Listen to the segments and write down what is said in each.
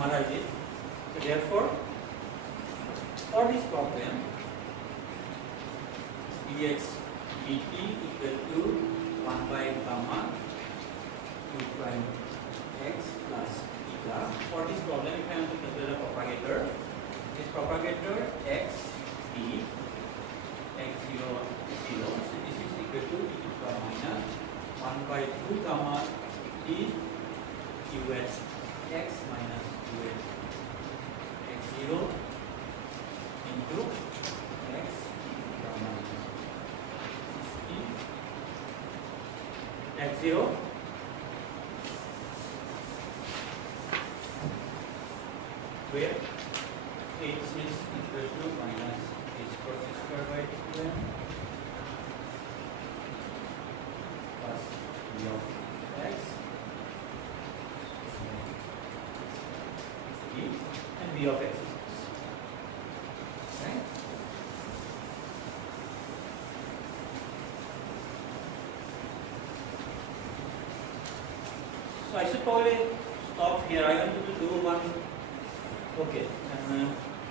summarize it. So therefore, for this problem, dx dt equal to 1 by gamma 2 prime x plus theta. For this problem, if I am to consider a propagator, this propagator x d x0 0, so this is equal to e to the power minus 1 by 2 gamma d qs x minus qs x0 into x gamma x0 where h is equal to minus h cross square by 2n plus v of x d and v of x. Right? So I should probably stop here. I wanted to do one. Okay,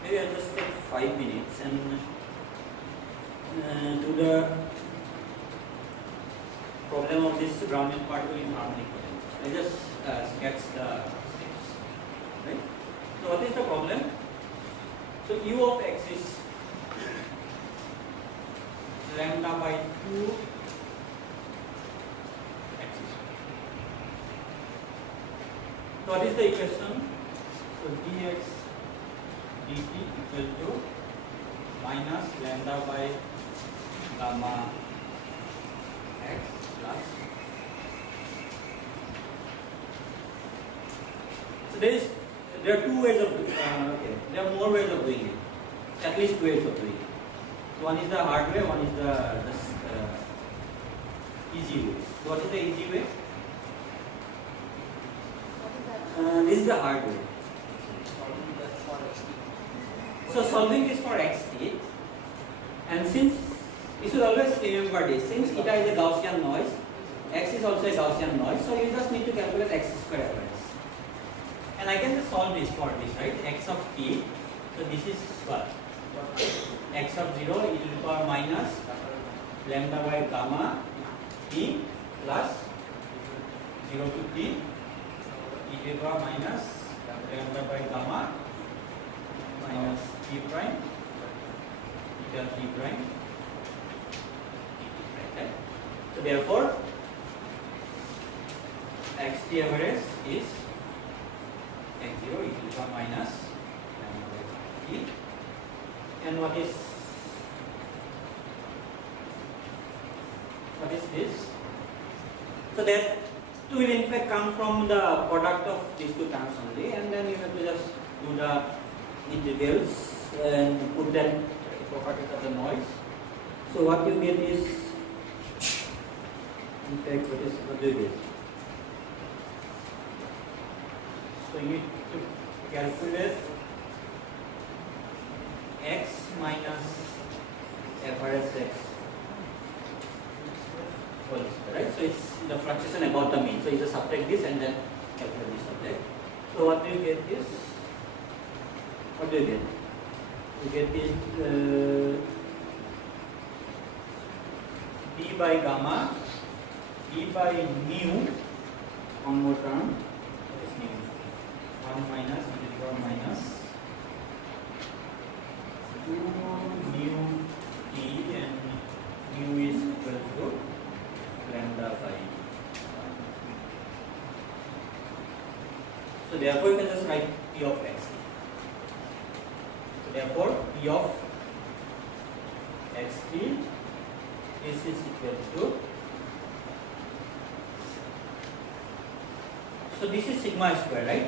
maybe I'll just take 5 minutes and do the problem of this Brownian particle in harmonic potential. I just sketch the steps. Right? So what is the problem? So u of x is lambda by 2 x square. So what is the equation? So dx dt equal to minus lambda by gamma x plus. So there are two ways of there are more ways of doing it. At least two ways of doing it. So one is the hard way, one is the easy way. So what is the easy way? This is the hard way. So solving this for xt, and since you should always remember this, since eta is a Gaussian noise, x is also a Gaussian noise, so you just need to calculate x square average. And I can just solve this for this, right? X of t. So this is what? X of 0 e to the power minus lambda by gamma t plus 0 to t e to the power minus lambda by gamma minus t prime eta t prime. Okay. So therefore, xt average is x0 e to the power minus lambda by t. And what is this? So that two will in fact come from the product of these two terms only, and then you have to just do the integrals and put that properties of the noise. So what you get is, in fact, what do you get? So you need to calculate x minus average x whole square, right? So it's the fluctuation about the mean. So you just subtract this and then calculate this subtract. So what do you get is, what do you get? You get this d by gamma, d by mu, one more term, what is mu? 1 minus e to the power minus 2 mu t, and mu is equal to lambda by. So therefore you can just write p of x. So therefore p of xt this is equal to, so this is sigma square, right?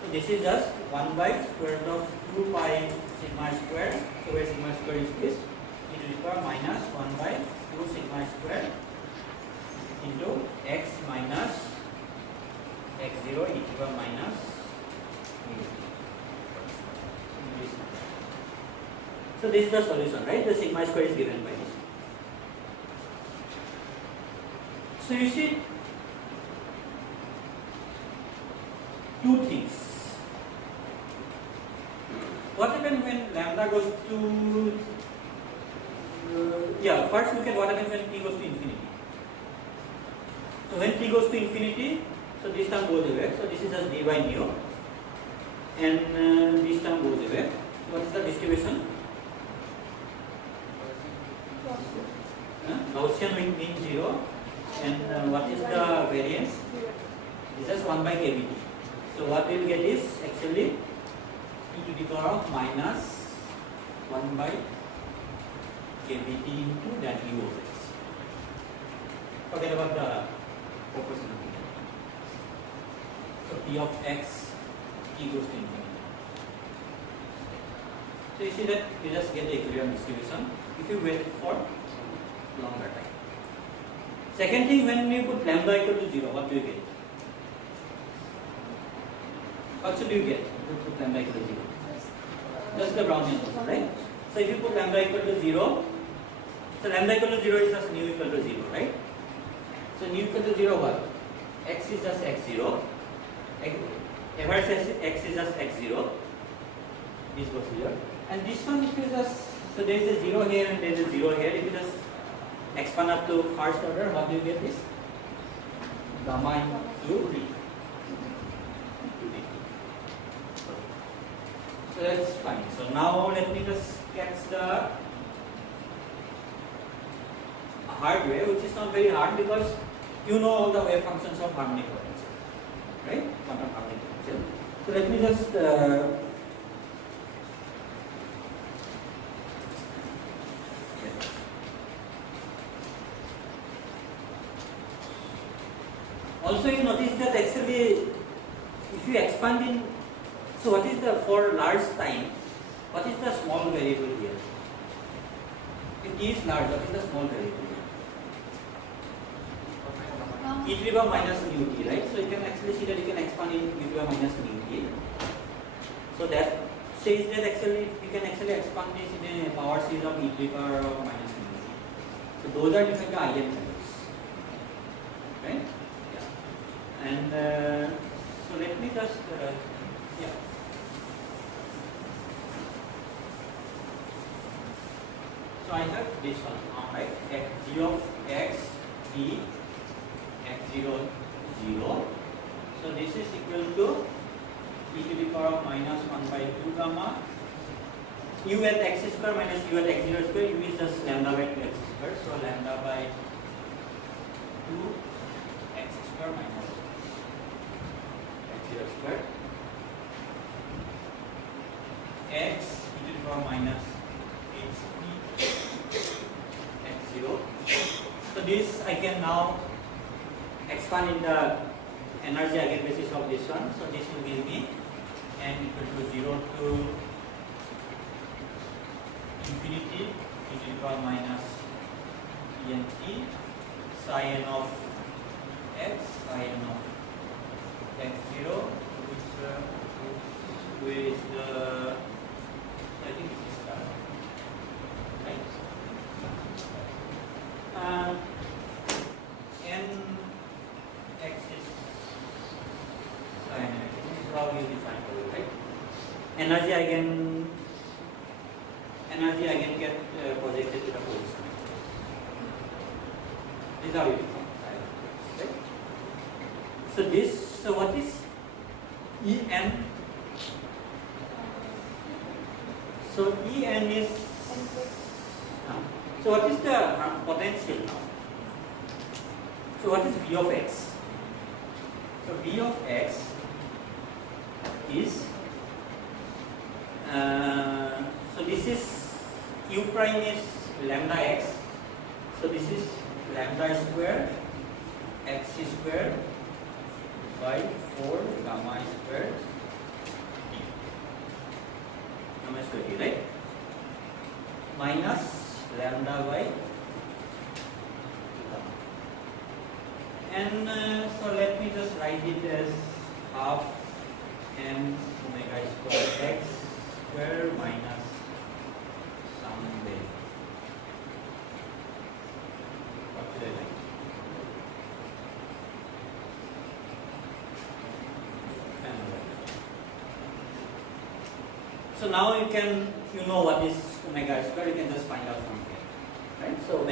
So this is just 1 by square root of 2 pi sigma square. So where sigma square is this, e to the power minus 1 by 2 sigma square into x minus x0 e to the power minus mu. So this is the solution, right? The sigma square is given by this. So you see, two things. What happens when lambda goes to first look at what happens when t goes to infinity. So when t goes to infinity, so this term goes away. So this is just d by nu, and this term goes away. So what is the distribution? Gaussian with mean 0, and what is the variance? This is 1 by kbt. So what we will get is actually e to the power of minus 1 by kbt into that u of x. Forget about the proportional thing. So p of x, t goes to infinity. So you see that you just get the equilibrium distribution if you wait for longer time. Second thing, when you put lambda equal to 0, what do you get? What should you get if you put lambda equal to 0? Just the Brownian also, right? So if you put lambda equal to 0, so lambda equal to 0 is just nu equal to 0, right? So nu equal to 0 what? X is just x0. Ever says x is just x0. This goes here. And this one, if you just, so there is a 0 here and there is a 0 here. If you just expand up to first order, what do you get this? Gamma into d. So that's fine. So now let me just catch the hard way, which is not very hard because you know all the wave functions of harmonic potential, right? Quantum harmonic potential. So let me just also you notice that actually if you expand in, so what is the, for large time, what is the small variable here? If t is large, what is the small variable here? E to the power minus nu t, right? So you can actually see that you can expand in e to the power minus nu t. So that says that actually you can actually expand this in a power series of e to the power of minus nu t. So those are different eigenvalues, right? And so let me just so I have this one now, right? X0 of x t x0 0. So this is equal to e to the power of minus 1 by 2 gamma u at x square minus u at x0 square. U is just lambda by 2 x square. So lambda by 2 x square minus x0 square x e to the power minus x0. So this I can now expand in the energy eigenbasis of this one. So this will give me n equal to 0 to infinity e to the power minus en t psi n of x psi n of x0, which where is the, I think this is the right. N x is sin x. This is how you define it, right? Energy again get projected to the position. This is how you define it, right? So this, so what is En? So En is, so what is the potential now? So what is V of x? So V of x is, so this is, u prime is lambda x. So this is lambda square x square by 4 gamma square t. Gamma square t, right? Minus lambda by 2 gamma. And so let me just write it as half m omega square x square minus some way. What should I write? So now you know what is omega square. You can just find out from here, right? So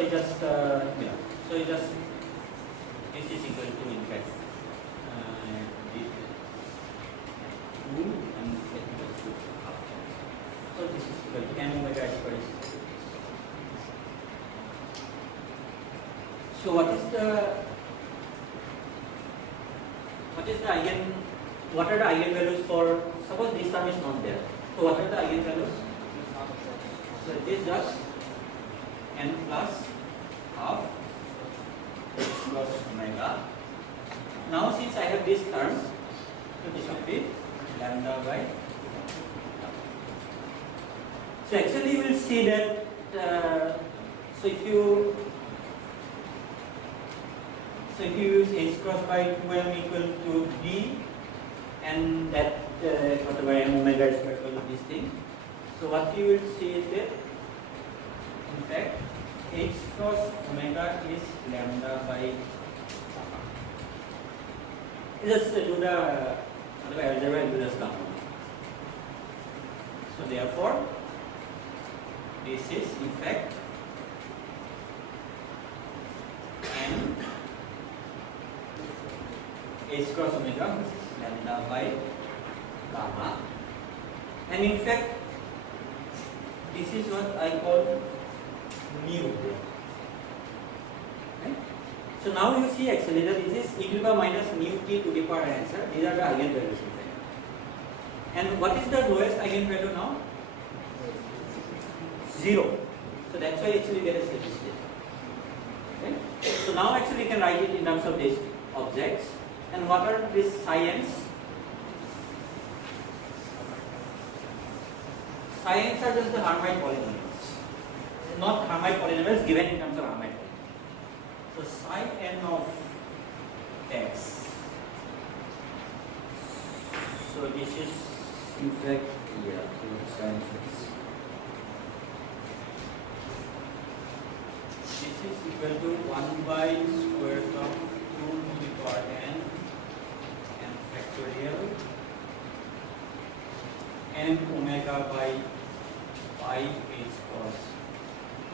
you just this is equal to, in fact, 2 and equal to half. So this is equal to m omega square is equal to this. So what are the eigenvalues for, suppose this term is not there. So what are the eigenvalues? So it is just n plus half x plus omega. Now since I have this term, so this will be lambda by. So actually you will see that so if you use h cross by 2m equal to d, and that whatever m omega is equal to this thing, so what you will see is that in fact h cross omega is lambda by. Just do the algebra and do the sum. So therefore this is in fact n h cross omega, which is lambda by gamma, and in fact this is what I call mu. Right? So now you see actually that this is e to the power minus mu t to the power n. These are the eigenvalues in fact. And what is the lowest eigenvalue now? 0. So that's why actually there is steady state. Okay? So now actually you can write it in terms of these objects. And what are these psi n's? Psi n's are just the Hermite polynomials, not Hermite polynomials given in terms of Hermite polynomials. So psi n of x. So this is in fact so psi n of x. This is equal to 1 by square root of 2 to the power n and factorial n omega by pi h cos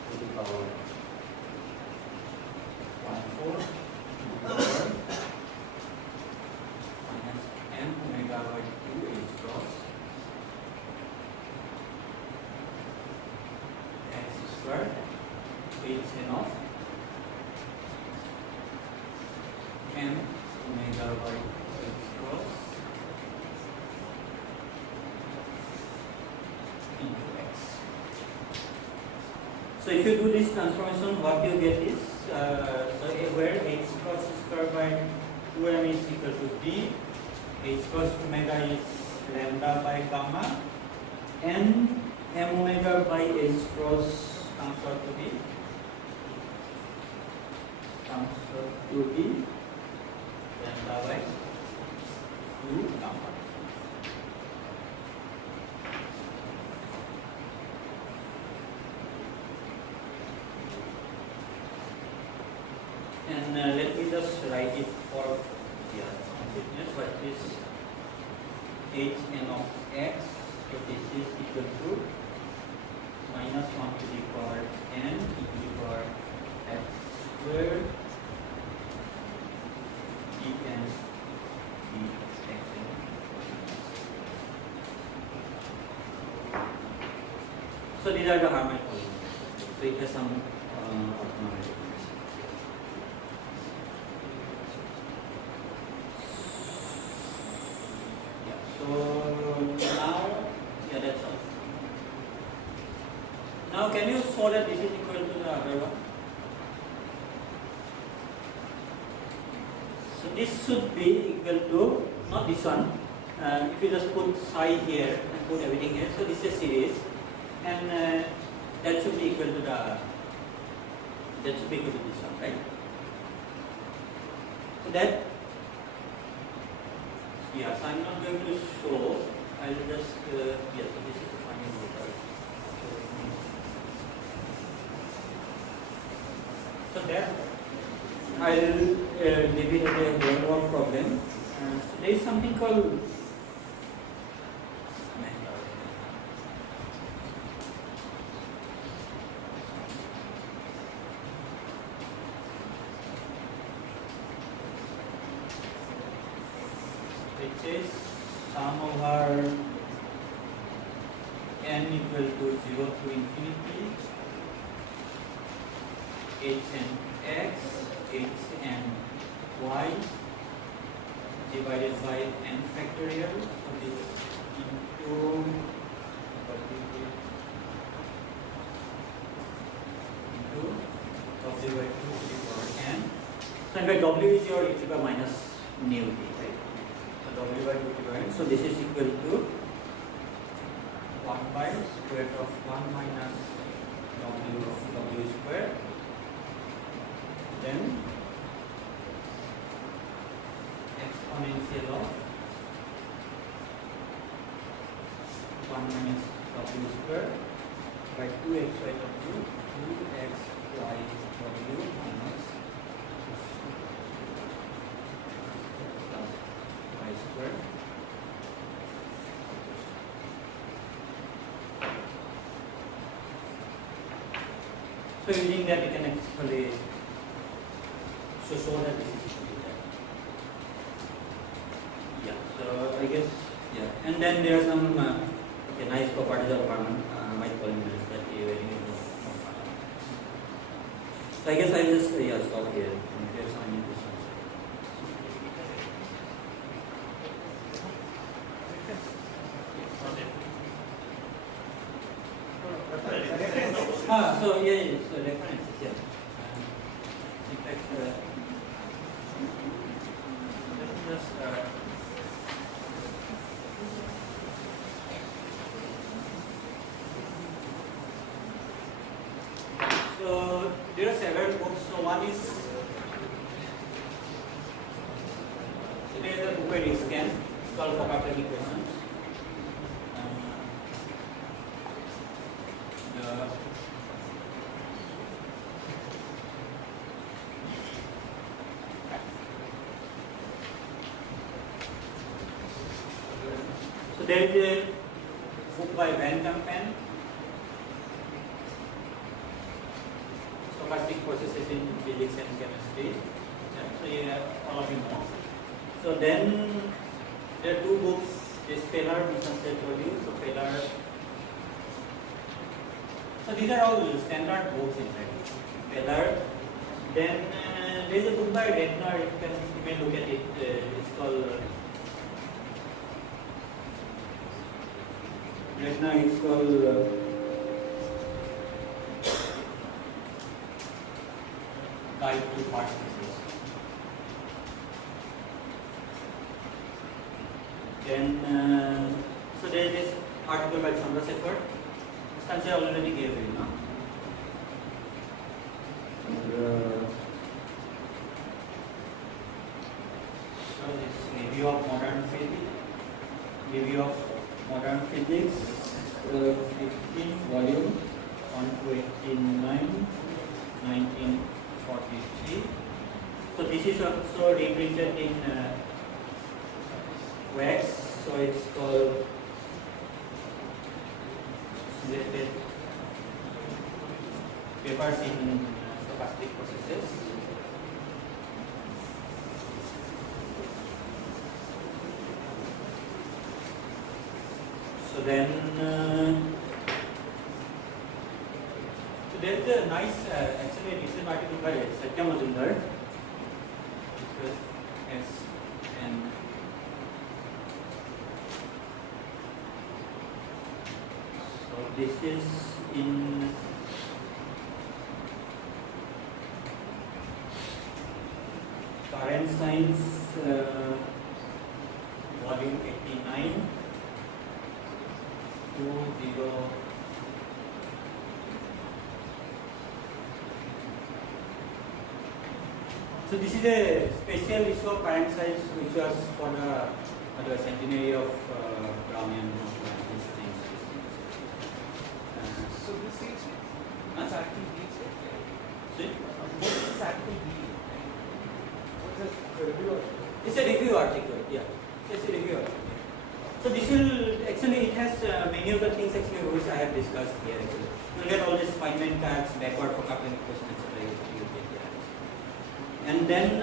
to the power 1/4 to the power minus n omega by 2 h cos x square h n of n omega by x cross into x. So if you do this transformation, what you get is where h cross square by 2m is equal to d, h cross omega is lambda by gamma, and m omega by h cross comes out to be lambda by 2 gamma. And let me just write it for completeness. What is h n of x? So this is equal to minus 1 to the power n e to the power x squared n dx. So these are the Hermite polynomials. So it has some orthogonality. Yeah. So now, yeah, that's all. Now, can you show that this is equal to the other one? So this should be equal to, not this one, if you just put psi here and put everything here, so this is a series, and that should be equal to this one, right? So that, yes, I'm not going to show, I'll just, yes, so this is the final result. So that, I'll leave it as a homework problem. So there is something called which is sum over n equal to 0 to infinity h n x, h n y divided by n factorial. So this into w by 2 to the power n. So in fact w is your e to the power minus nu t, right? So w by 2 to the power n. So this is equal to 1 by square root of 1 minus w square, then exponential of 1 minus w square by 2xy w 2xy w minus plus y square. So using that, you can actually show that this is equal to that. Yeah. So I guess yeah. And then there are some okay, nice properties of Hermite polynomials that you very know. So I guess I will just stop here. If you have some any questions. So yeah, so references, yeah. In fact, let me just so there are several books. So one is so there is a book where you can solve vocabulary questions. There is a book by Van Kampen, Stochastic Processes in Physics and Chemistry. Yeah, so yeah, all of you know. So then there are two books. This Feller, which I told you. So Feller. So these are all standard books in fact. Feller. Then there is a book by Redner. You may look at it. It's called. Right now it's called Guide to Part Spaces. Then, so there is this article by Chandrasekhar. This I already gave you, no? So this review of modern physics, review of modern physics, 15 volume, 189, 1943. So this is also reprinted in wax. So it's called papers in stochastic processes. So then, so there's a nice, actually recent article by Satya Majumdar. And so this is in Current Science, volume 89. 20. So this is a special issue of current science which was for the centenary of Brownian these things. So this is article B. See? What is this article B? What is the review article? It's a review article, yeah. It's a review article. So this will actually, it has many of the things actually which I have discussed here actually. You will get all these Feynman tags, backward Fokker-Planck equation, etc. You will get here. And then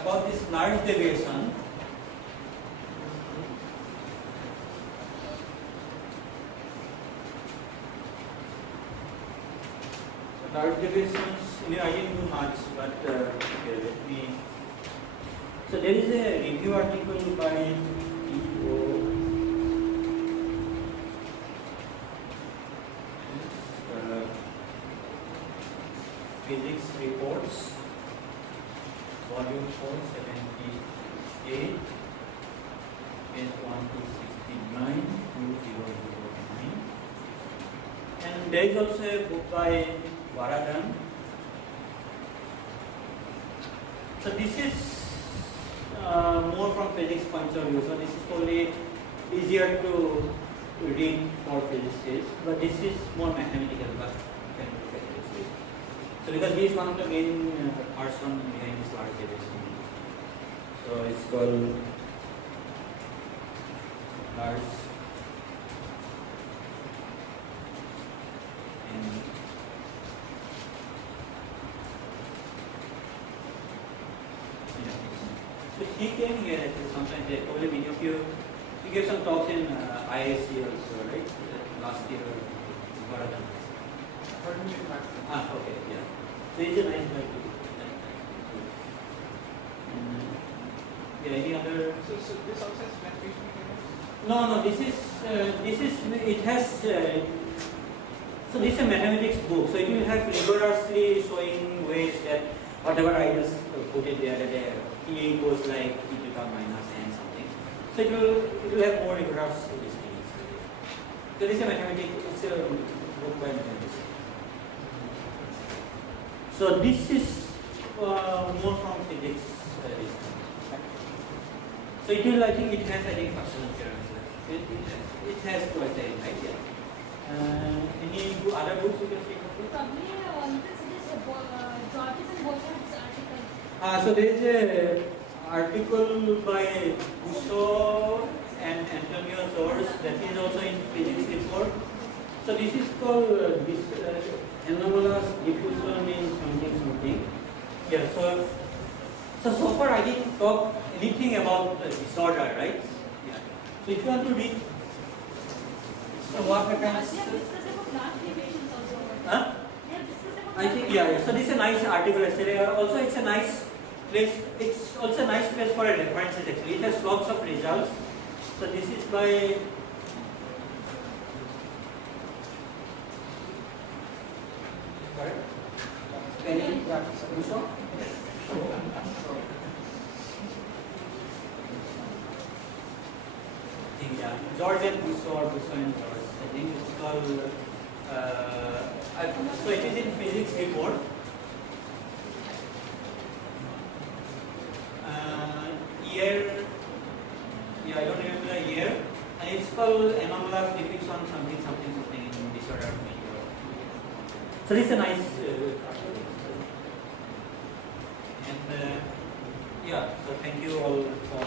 about this large deviation. large deviations, I didn't do much, but okay, let me. So there is a review article by E.O. Physics Reports, Volume 4, 78, page 1269, 2009. And there is also a book by Varadan. So this is more from physics point of view. So this is probably easier to read for physicists, but this is more mathematical. But you can look at it this way. So because he is one of the main person behind this large deviation. So it's called large and so he came here at sometimes probably many of you he gave some talks in IISc also, right? Last year Bharat. Okay, yeah. So he's a nice guy too. Yeah, any other? So this also has mathematician mechanics? No, this is it has. So this is a mathematics book. So it will have rigorously showing ways that whatever I just put it there, that T equals like e to the power minus n something. So it will have more rigorous these things. So this is a mathematics. It's a book by mathematics. So this is more from physics. So it will, I think it has, fractional theorems. It has quite a, right? Yeah. Any other books you can think of? Probably this George's and Bosch's article. So there is a article by Rousseau and Antonio Soares that is also in physics report. So this is called anomalous diffusion in something. Yeah. So far I didn't talk anything about the disorder, right? Yeah. So if you want to read, so what happens? We have discussed about large deviations also. Huh? We have discussed about. I think yeah. So this is a nice article yesterday. Also, it's a nice place. It's also a nice place for references. Actually, it has lots of results. So this is by. Rousseau? Yeah, George and Rousseau or Rousseau and George. I think it's called. So it is in physics report. Year. Yeah, I don't remember the year. And it's called anomalous diffusion something in disorder. So this is a nice. And yeah, so thank you all for